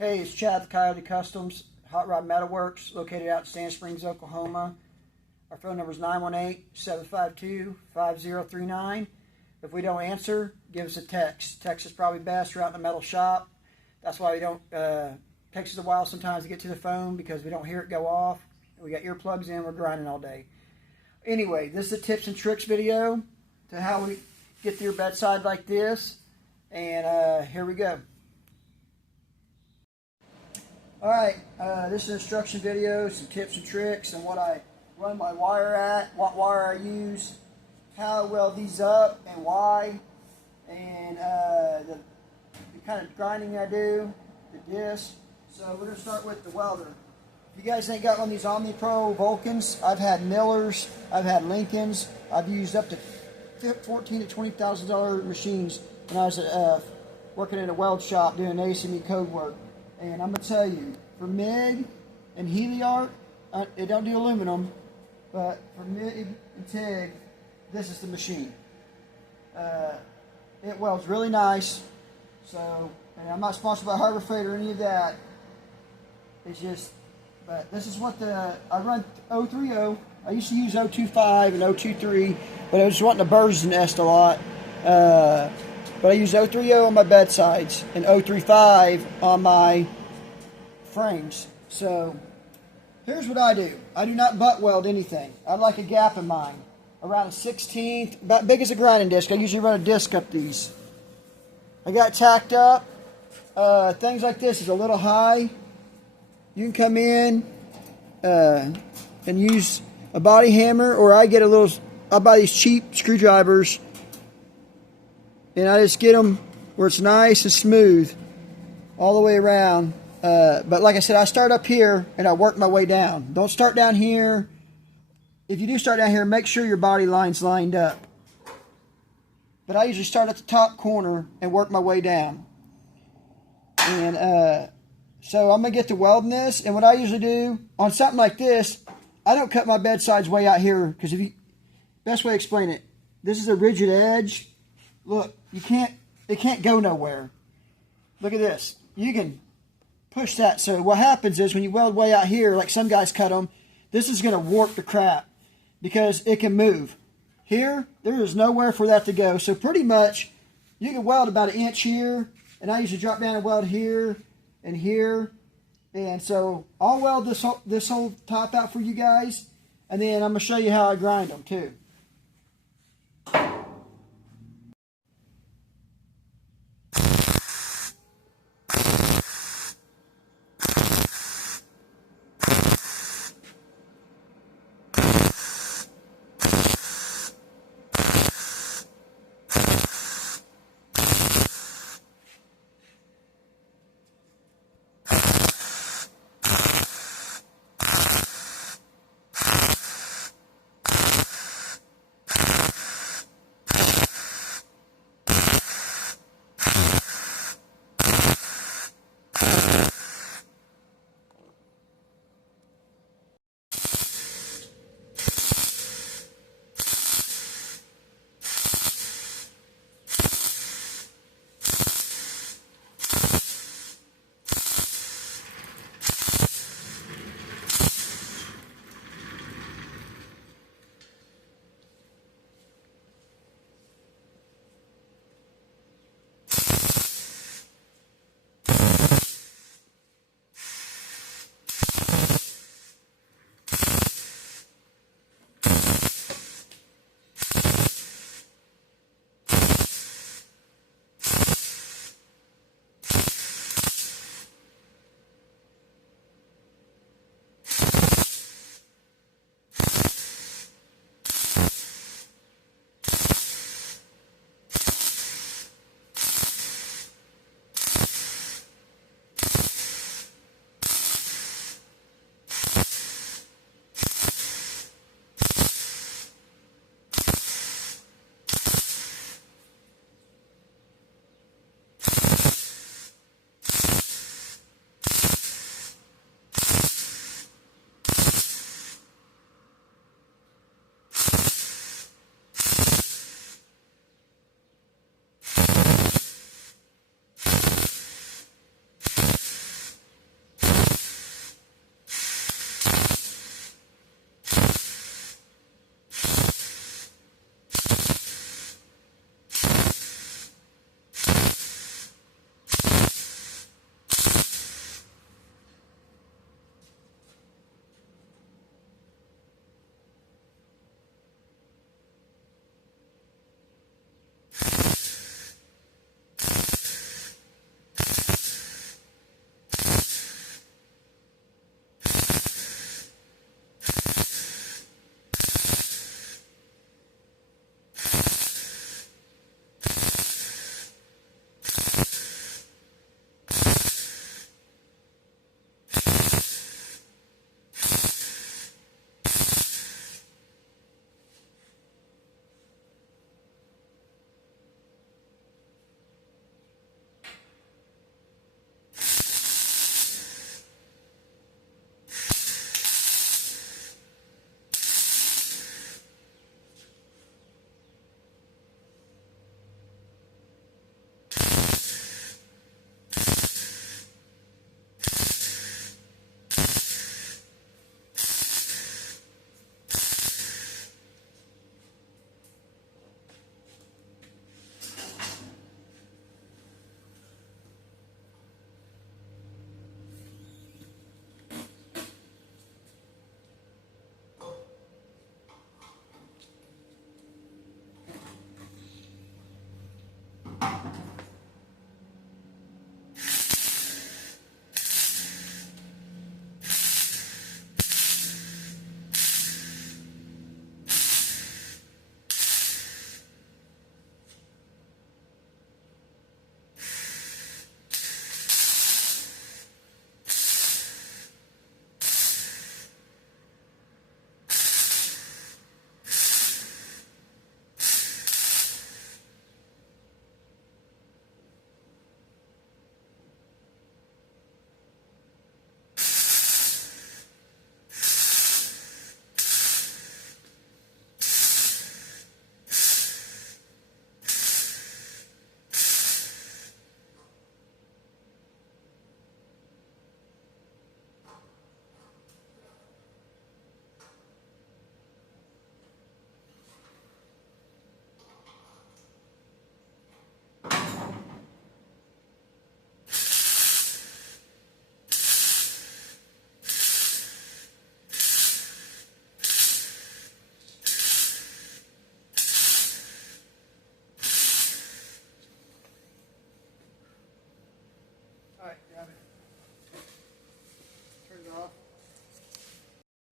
Hey, it's Chad, the Coyote Customs, Hot Rod Metalworks, located out in Sand Springs, Oklahoma. Our phone number is 918-752-5039. If we don't answer, give us a text. Text is probably best. We're out in the metal shop. That's why we don't, takes us a while sometimes to get to the phone because we don't hear it go off. We got earplugs in, we're grinding all day. Anyway, this is a tips and tricks video to how we get to your bedside like this. And here we go. Alright, this is an instruction video, some tips and tricks, and what I run my wire at, what wire I use, how I weld these up, and why, and the kind of grinding I do, the disc. So we're going to start with the welder. If you guys ain't got one of these OmniPro Vulcans, I've had Millers, I've had Lincolns, I've used up to $14,000 to $20,000 machines when I was working in a weld shop doing ASME code work. And I'm going to tell you, for MIG and Heliart, it don't do aluminum, but for MIG and TIG, this is the machine. It welds really nice. So, and I'm not sponsored by Harbor Freight or any of that. It's just, but this is what I run 030. I used to use 025 and 023, but I was wanting a bird's nest a lot. But I use 030 on my bedsides and 035 on my frames. So here's what I do. I do not butt weld anything. I like a gap in mine. Around a 16th, about big as a grinding disc. I usually run a disc up these. I got tacked up. Things like this is a little high. You can come in and use a body hammer, or I get a little, I'll buy these cheap screwdrivers and I just get them where it's nice and smooth all the way around. But like I said, I start up here and I work my way down. Don't start down here. If you do start down here, make sure your body line's lined up. But I usually start at the top corner and work my way down. And so I'm going to get to welding this. And what I usually do on something like this, I don't cut my bedsides way out here. Because best way to explain it, this is a rigid edge. Look, it can't go nowhere. Look at this. You can push that. So what happens is when you weld way out here, like some guys cut them, this is going to warp the crap because it can move. Here, there is nowhere for that to go. So pretty much, you can weld about 1 inch here, and I usually drop down and weld here and here. And so I'll weld this whole top out for you guys, and then I'm going to show you how I grind them too.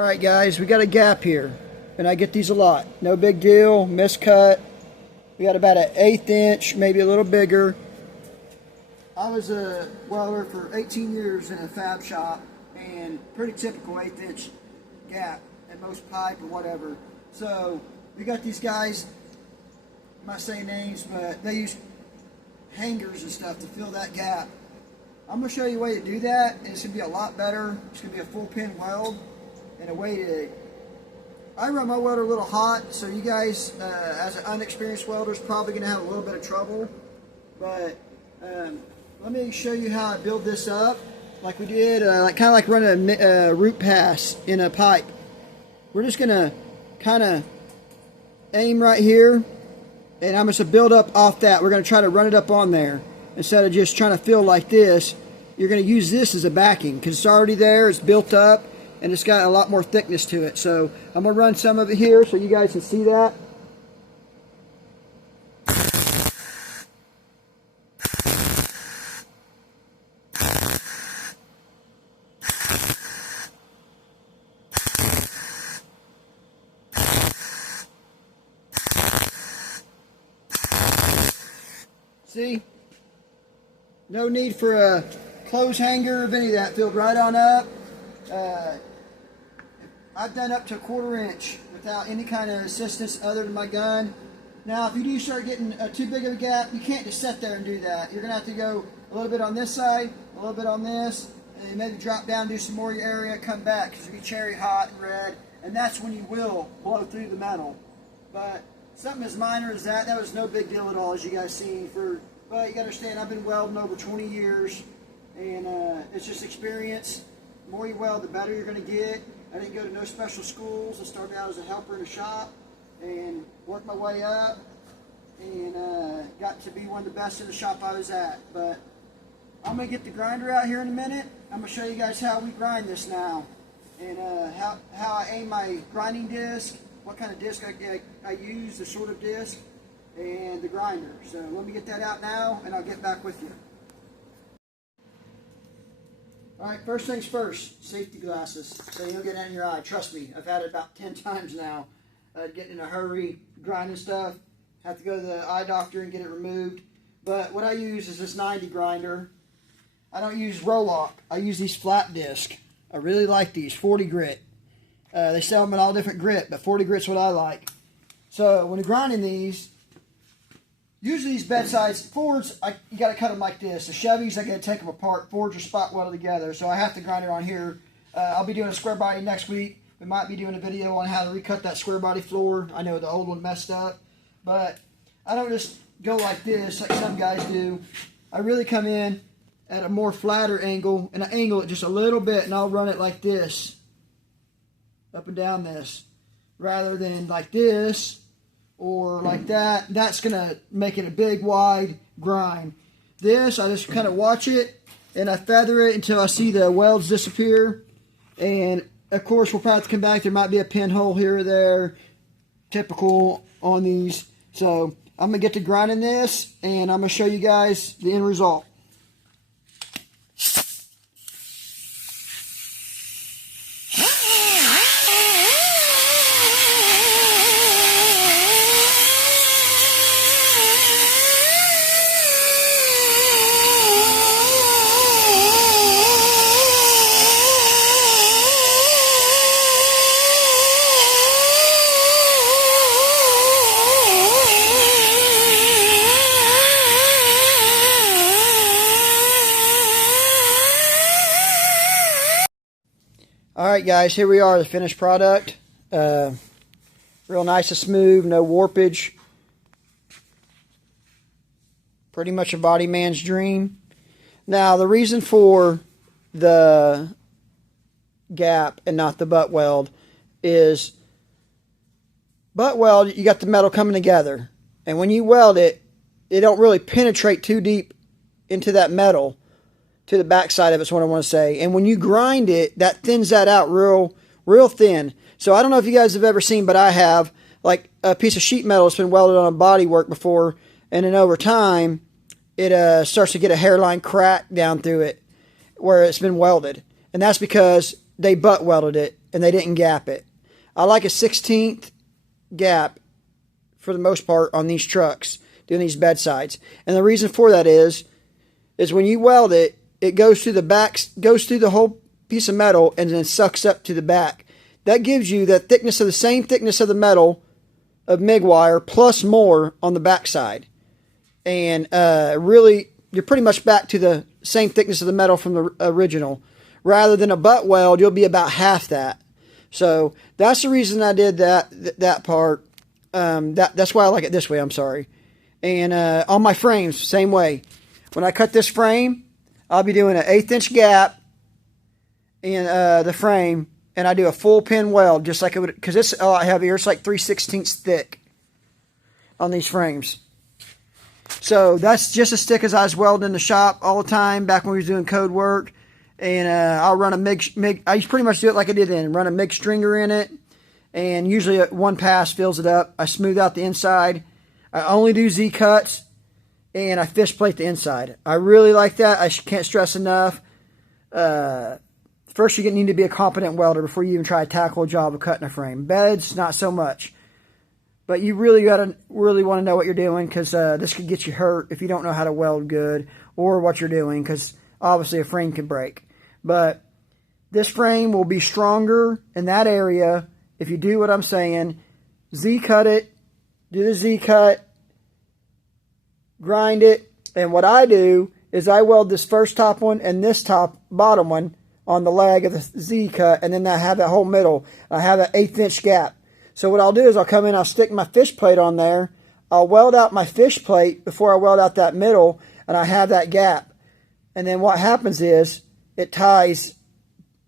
Alright guys, we got a gap here, and I get these a lot. No big deal, miscut. We got about an 1/8 inch, maybe a little bigger. I was a welder for 18 years in a fab shop, and pretty typical 1/8 inch gap in most pipe or whatever. So we got these guys, I'm not saying names, but they use hangers and stuff to fill that gap. I'm going to show you a way to do that, and it's going to be a lot better. It's going to be a full pin weld, and a way to... I run my welder a little hot, so you guys, as an unexperienced welder, is probably going to have a little bit of trouble. But let me show you how I build this up, like we did, kind of like running a root pass in a pipe. We're just going to kind of aim right here, and I'm just going to build up off that. We're going to try to run it up on there. Instead of just trying to fill like this, you're going to use this as a backing, because it's already there, it's built up, and it's got a lot more thickness to it. So I'm going to run some of it here so you guys can see that. See? No need for a clothes hanger of any of that. Filled right on up. I've done up to 1/4 inch without any kind of assistance other than my gun. Now, if you do start getting too big of a gap, you can't just sit there and do that. You're going to have to go a little bit on this side, a little bit on this, and maybe drop down, do some more area, come back, because it'll be cherry hot and red, and that's when you will blow through the metal. But something as minor as that was no big deal at all, as you guys seen. But you got to understand, I've been welding over 20 years, and it's just experience. The more you weld, the better you're going to get. I didn't go to no special schools. I started out as a helper in a shop and worked my way up, and got to be one of the best in the shop I was at. But I'm going to get the grinder out here in a minute. I'm going to show you guys how we grind this now, and how I aim my grinding disc, what kind of disc I use, the sort of disc, and the grinder. So let me get that out now, and I'll get back with you. Alright, first things first, safety glasses, so you don't get that in your eye. Trust me, I've had it about 10 times now. Getting in a hurry, grinding stuff, have to go to the eye doctor and get it removed. But what I use is this 90 grinder. I don't use Roll-Lock, I use these flat disc. I really like these, 40 grit. They sell them in all different grit, but 40 grit's what I like. So when you're grinding these, usually these bedsides, Fords, you got to cut them like this. The Chevys, I got to take them apart. Fords are spot welded together, so I have to grind it on here. I'll be doing a square body next week. We might be doing a video on how to recut that square body floor. I know the old one messed up, but I don't just go like this like some guys do. I really come in at a more flatter angle, and I angle it just a little bit, and I'll run it like this, up and down this, rather than like this, or like that. That's going to make it a big, wide grind. This, I just kind of watch it, and I feather it until I see the welds disappear. And, of course, we'll probably have to come back. There might be a pinhole here or there, typical on these. So, I'm going to get to grinding this, and I'm going to show you guys the end result. Alright guys, here we are, the finished product. Real nice and smooth, no warpage. Pretty much a body man's dream. Now the reason for the gap and not the butt weld is butt weld, you got the metal coming together. And when you weld it, it don't really penetrate too deep into that metal. To the back side of it's what I want to say. And when you grind it, that thins that out real thin. So I don't know if you guys have ever seen, but I have, like a piece of sheet metal that's been welded on a body work before, and then over time, it starts to get a hairline crack down through it where it's been welded. And that's because they butt welded it and they didn't gap it. I like a 1/16 gap for the most part on these trucks, doing these bedsides. And the reason for that is when you weld it, it goes through the back, goes through the whole piece of metal and then sucks up to the back. That gives you that thickness of the same thickness of the metal of MIG wire plus more on the back side. And really, you're pretty much back to the same thickness of the metal from the original. Rather than a butt weld, you'll be about half that. So that's the reason I did that part. That's why I like it this way, I'm sorry. And on my frames, same way. When I cut this frame, I'll be doing an 1/8 inch gap in the frame, and I do a full pin weld, just like it would, because it's a lot heavier. It's like 3/16 thick on these frames. So that's just as thick as I was welding in the shop all the time back when we was doing code work. And I'll run a MIG. I pretty much do it like I did then. Run a MIG stringer in it, and usually one pass fills it up. I smooth out the inside. I only do Z cuts, and I fish plate the inside. I really like that. I can't stress enough. First, you need to be a competent welder before you even try to tackle a job of cutting a frame. Beds, not so much. But you really want to know what you're doing, because this could get you hurt if you don't know how to weld good or what you're doing, because obviously a frame can break. But this frame will be stronger in that area if you do what I'm saying. Z cut it, do the Z cut, grind it, and what I do is I weld this first top one and this bottom one on the leg of the Z cut, and then I have that whole middle. I have an 1/8 inch gap. So what I'll do is I'll come in, I'll stick my fish plate on there, I'll weld out my fish plate before I weld out that middle, and I have that gap. And then what happens is it ties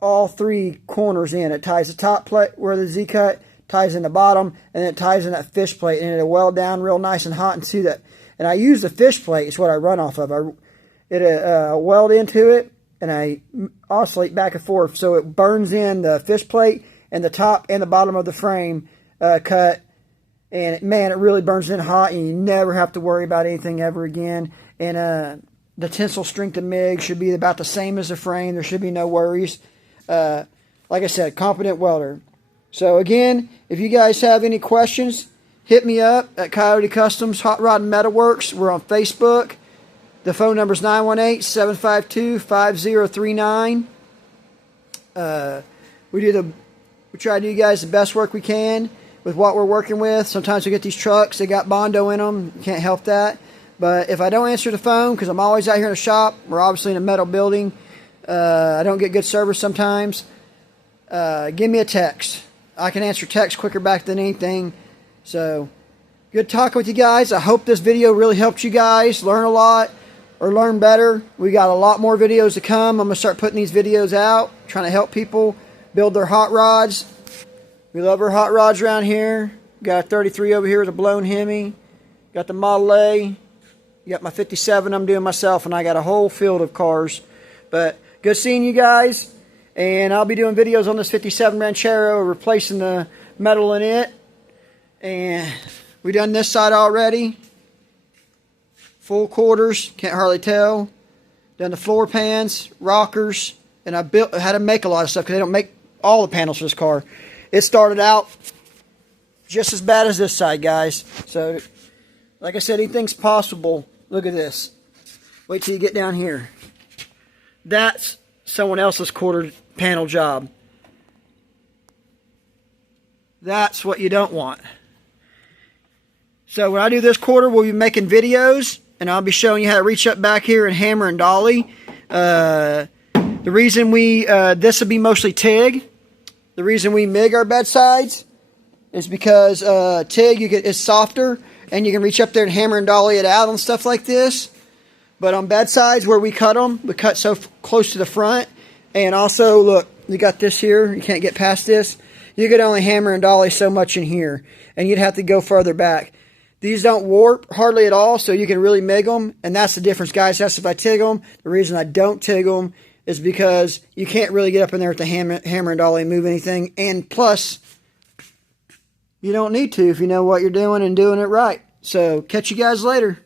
all 3 corners in. It ties the top plate where the Z cut, ties in the bottom, and then it ties in that fish plate, and it'll weld down real nice and hot and see that. And I use the fish plate, it's what I run off of. I weld into it, and I oscillate back and forth, so it burns in the fish plate and the top and the bottom of the frame cut. And man, it really burns in hot, and you never have to worry about anything ever again. And the tensile strength of MIG should be about the same as the frame. There should be no worries. Like I said, competent welder. So again, if you guys have any questions, hit me up at Coyote Customs Hot Rod and Metal Works. We're on Facebook. The phone number is 918-752-5039. We try to do you guys the best work we can with what we're working with. Sometimes we get these trucks, they got Bondo in them. You can't help that. But if I don't answer the phone, because I'm always out here in the shop, we're obviously in a metal building, I don't get good service sometimes, give me a text. I can answer text quicker back than anything. So, good talking with you guys. I hope this video really helped you guys learn a lot or learn better. We got a lot more videos to come. I'm going to start putting these videos out, trying to help people build their hot rods. We love our hot rods around here. Got a 33 over here with a blown Hemi. Got the Model A. Got my 57 I'm doing myself, and I got a whole field of cars. But good seeing you guys, and I'll be doing videos on this 57 Ranchero, replacing the metal in it. And we done this side already. Full quarters, can't hardly tell. Done the floor pans, rockers, and I had to make a lot of stuff because they don't make all the panels for this car. It started out just as bad as this side, guys. So, like I said, anything's possible. Look at this. Wait till you get down here. That's someone else's quarter panel job. That's what you don't want. So when I do this quarter, we'll be making videos, and I'll be showing you how to reach up back here and hammer and dolly. The reason this will be mostly TIG. The reason we MIG our bedsides is because TIG is softer, and you can reach up there and hammer and dolly it out on stuff like this. But on bedsides where we cut them, we cut so close to the front. And also, look, you got this here. You can't get past this. You could only hammer and dolly so much in here, and you'd have to go further back. These don't warp hardly at all, so you can really MIG them, and that's the difference, guys. That's if I TIG them. The reason I don't TIG them is because you can't really get up in there with the hammer and dolly and move anything. And plus, you don't need to if you know what you're doing and doing it right. So, catch you guys later.